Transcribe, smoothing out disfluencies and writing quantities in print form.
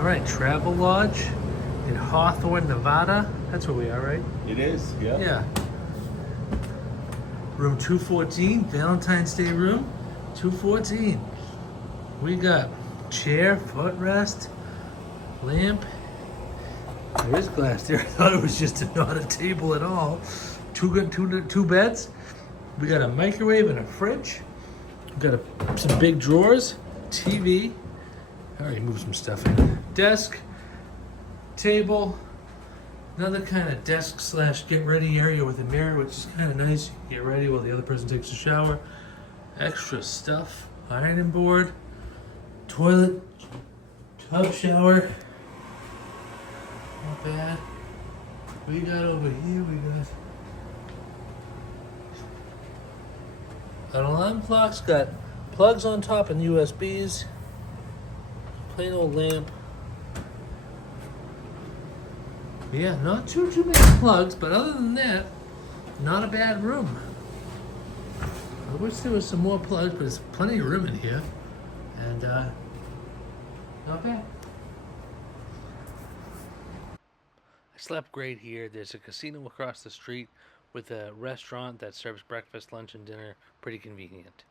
All right, Travelodge in Hawthorne, Nevada. That's where we are, right? It is, yeah. Yeah. Room 214, Valentine's Day room, 214. We got chair, footrest, lamp. There is glass there. I thought it was just not a table at all. Two beds. We got a microwave and a fridge. We got some big drawers, TV. I already moved some stuff in. Desk, table, another kind of desk slash get ready area with a mirror, which is kind of nice. You can get ready while the other person takes a shower. Extra stuff, ironing board, toilet, tub shower. Not bad. We got over here, we got an alarm clock's got plugs on top and USBs. Plain old lamp. Yeah, not too many plugs, but other than that, not a bad room. I wish there was some more plugs, but there's plenty of room in here. And not bad. I slept great here. There's a casino across the street with a restaurant that serves breakfast, lunch, and dinner. Pretty convenient.